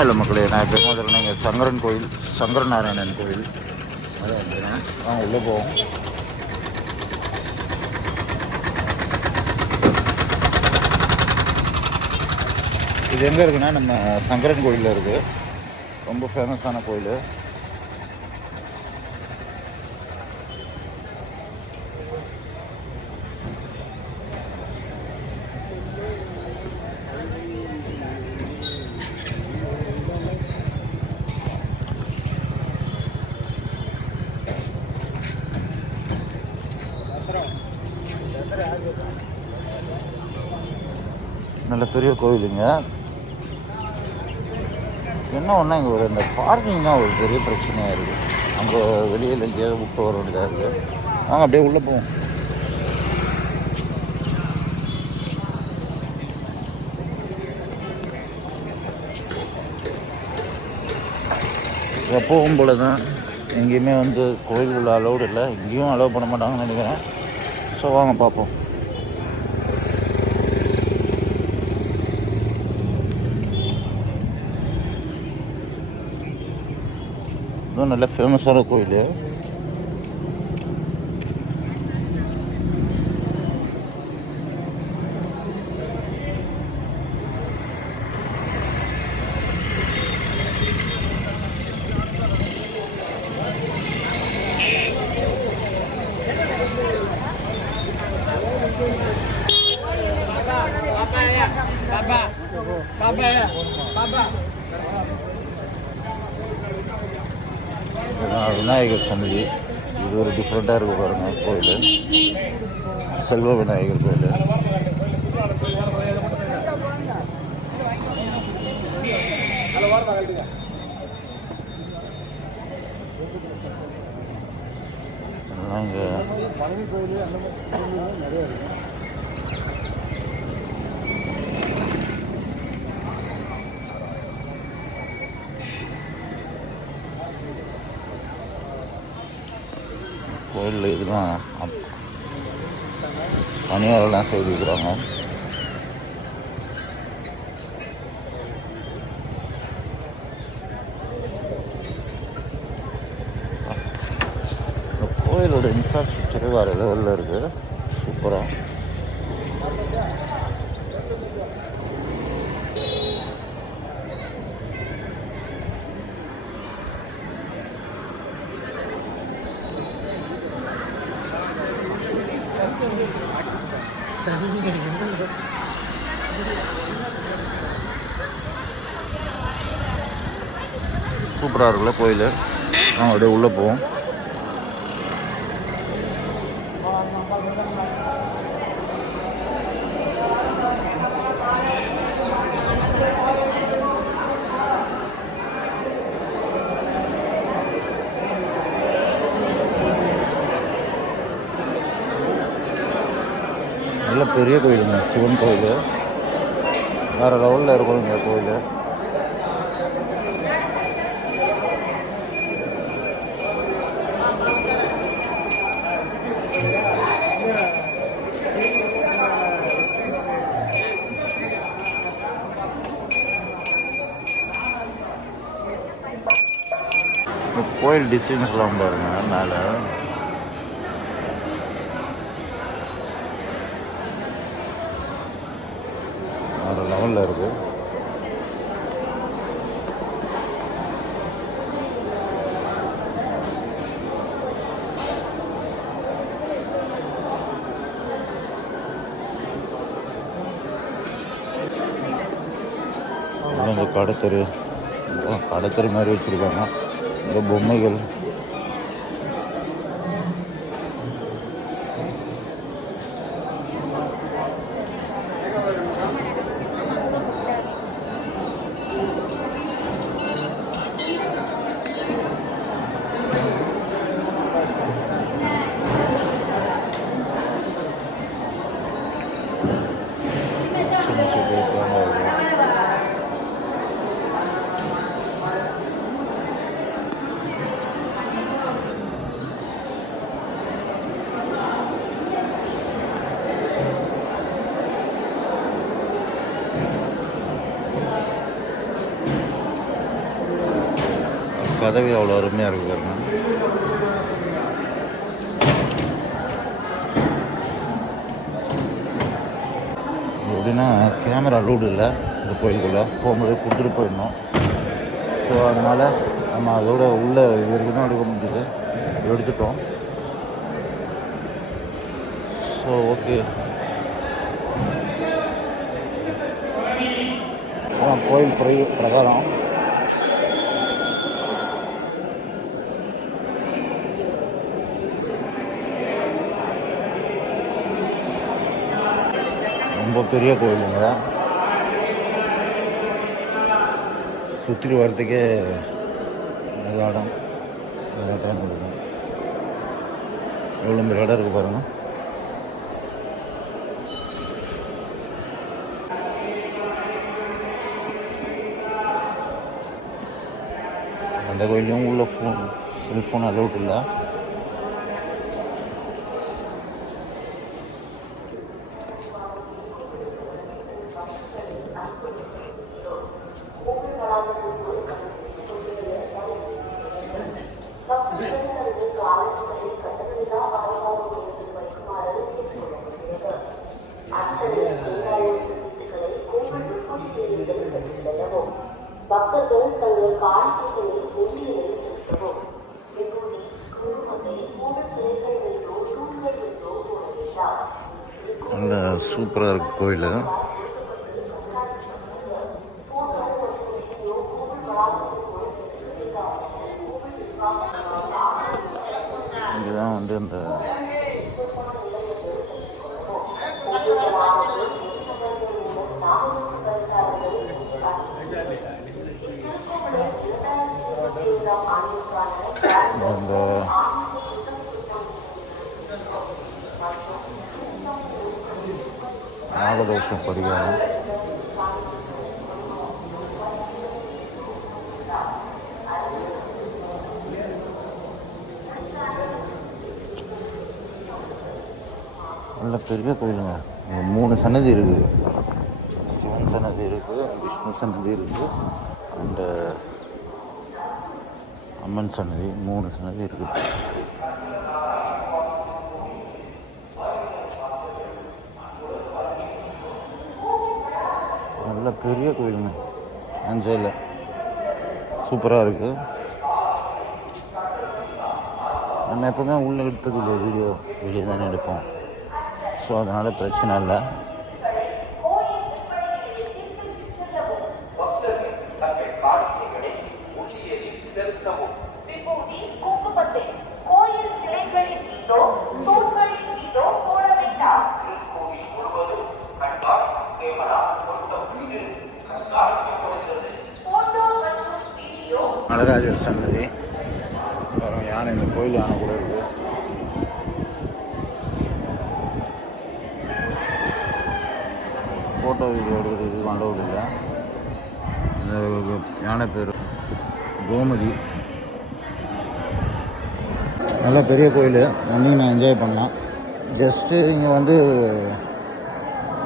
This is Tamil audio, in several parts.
இல்லை மக்களே, நான் இப்போ முதல்ல இங்கே சங்கரன் கோயில், சங்கர நாராயணன் கோயில் அதை வந்துடுறேன். உள்ளே போவோம். இது எங்கே இருக்குன்னா நம்ம சங்கரன் கோயிலில் இருக்குது. ரொம்ப ஃபேமஸான கோயில். நல்ல பெரிய கோயிலுங்க. என்ன ஒன்றா இங்கே இந்த பார்க்கிங் தான் ஒரு பெரிய பிரச்சனையாக இருக்குது. அங்கே வெளியில் எங்கேயாவது விட்டு வர வேண்டியதாக இருக்குது. வாங்க அப்படியே உள்ளே போவோம். எப்பவும் போல தான் எங்கேயுமே கோயில் உள்ள அலோடு இல்லை, இங்கேயும் அலோவ் பண்ண மாட்டாங்கன்னு நினைக்கிறேன். ஸோ வாங்க பார்ப்போம். இதுவும் நல்ல ஃபேமஸான கோயில். விநாயகர் சன்னதி. இது ஒரு டிஃப்ரெண்ட்டாக இருக்குது பாருங்கள் கோயில். செல்வ விநாயகர் கோயில். இங்கே கோயிலில் இதுதான் பணியாரெல்லாம் செய்து வைக்கிறாங்க. இந்த கோயிலோட இன்ஃப்ராஸ்ட்ரக்சரு வேறு லெவலில் இருக்குது. சூப்பராக. சூப்பராக இருக்குல்ல கோயில். நாங்கள் அப்படியே உள்ளே போவோம். நல்ல பெரிய கோயிலுங்க, சிவன் கோயில். வேறு லெவலில் இருக்கும் இந்த கோயில். கோயில் டிசைன்ஸ்லாம் பாருங்க மேலே. வேறு லெவலில் இருக்குது. இந்த கடத்தெரு மாதிரி வச்சுருக்காங்க. இந்த பொம்மைகள் சின்ன சின்ன தேங்காய். கதவு அவ்வளோ அருமையாக இருக்குது பாருங்க. எப்படின்னா கேமரா அலோடு இல்லை இந்த கோயிலுக்குள்ளே, போகும்போது கொடுத்துட்டு போயிடணும். ஸோ அதனால் நம்ம அதோட உள்ளே இது வரைக்கும் எடுக்க முடியுது, எடுத்துட்டோம். ஸோ ஓகே, கோயில் பிரகாரம் ரொம்ப பெரிய கோயிலுங்க. சுற்றி வரத்துக்கே இடம் எவ்வளோ பெரிய இடம் இருக்குது பாருங்க. அந்த கோயிலையும் உள்ள செல்ஃபோன் அலவுட் இல்லை. பக்தர்கள் தங்கள் காணிக்கைகளை வெளியில் செலுத்தவும் நல்ல சூப்பராக இருக்கு கோயில். இங்கேதான் வந்து இந்த நாகதோஷம் படிக்கணும். நல்ல பெரிய கோயிலுங்க. 3 சன்னதி இருக்குது. சிவன் சன்னதி இருக்குது, விஷ்ணு சன்னதி இருக்குது, அண்ட் அம்மன் சன்னதி, 3 சன்னதி இருக்குது. நல்ல பெரிய கோயிலுங்க. அஞ்சையில் சூப்பராக இருக்குது. நம்ம எப்போவுமே உள்ளே எடுத்தது இல்லை, வீடியோ வெளியே தானே எடுப்போம். ஸோ அதனால் பிரச்சனை இல்லை. நடராஜர் சன்னதி வரும். யானை, இந்த கோயில் யானை கூட இருக்குது. ஃபோட்டோ வீடியோ எடுக்கிறதுக்கு அலோடு இல்லை. இந்த யானை பேர் கோமதி. நல்ல பெரிய கோயில். அன்றைக்கி நான் என்ஜாய் பண்ணலாம். ஜஸ்ட்டு இங்கே வந்து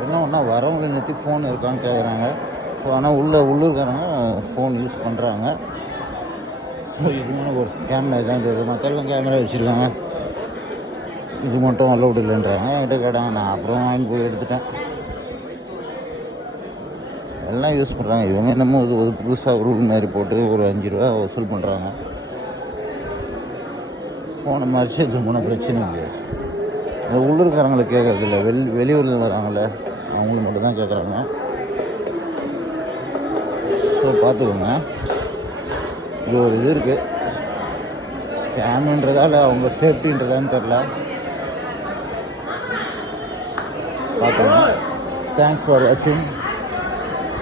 என்ன ஒன்றா வரவங்க நிறுத்தி ஃபோன் இருக்கான்னு கேட்குறாங்க. ஸோ ஆனால் உள்ளூர்காரங்க ஃபோன் யூஸ் பண்ணுறாங்க. ஸோ இதுமான ஒரு கேமரா தான் தெரியுது. மக்கள்லாம் கேமரா வச்சுருக்காங்க, இது மட்டும் அலோடு இல்லைன்றாங்க. என்கிட்ட கேட்டாங்க, நான் அப்புறம் வாங்கி போய் எடுத்துட்டேன். எல்லாம் யூஸ் பண்ணுறாங்க. இவங்க என்னமோ ஒரு புதுசாக ரூல் மாதிரி போட்டு ஒரு 5 ரூபா வசூல் பண்ணுறாங்க. ஃபோனை மறைச்சி இது போன பிரச்சனை இல்லை. இந்த உள்ளூர்காரங்களை கேட்கறது இல்லை, வெளியூரில் வராங்களே அவங்களுக்கு மட்டும் தான் கேட்குறாங்க. ஸோ பார்த்துக்கோங்க. இது ஒரு இது இருக்குது. ஸ்கேமுன்றதா இல்லை அவங்க சேஃப்டின்றதான்னு தெரில. பார்த்துக்கோங்க. தேங்க்ஸ் ஃபார் வாட்சிங்.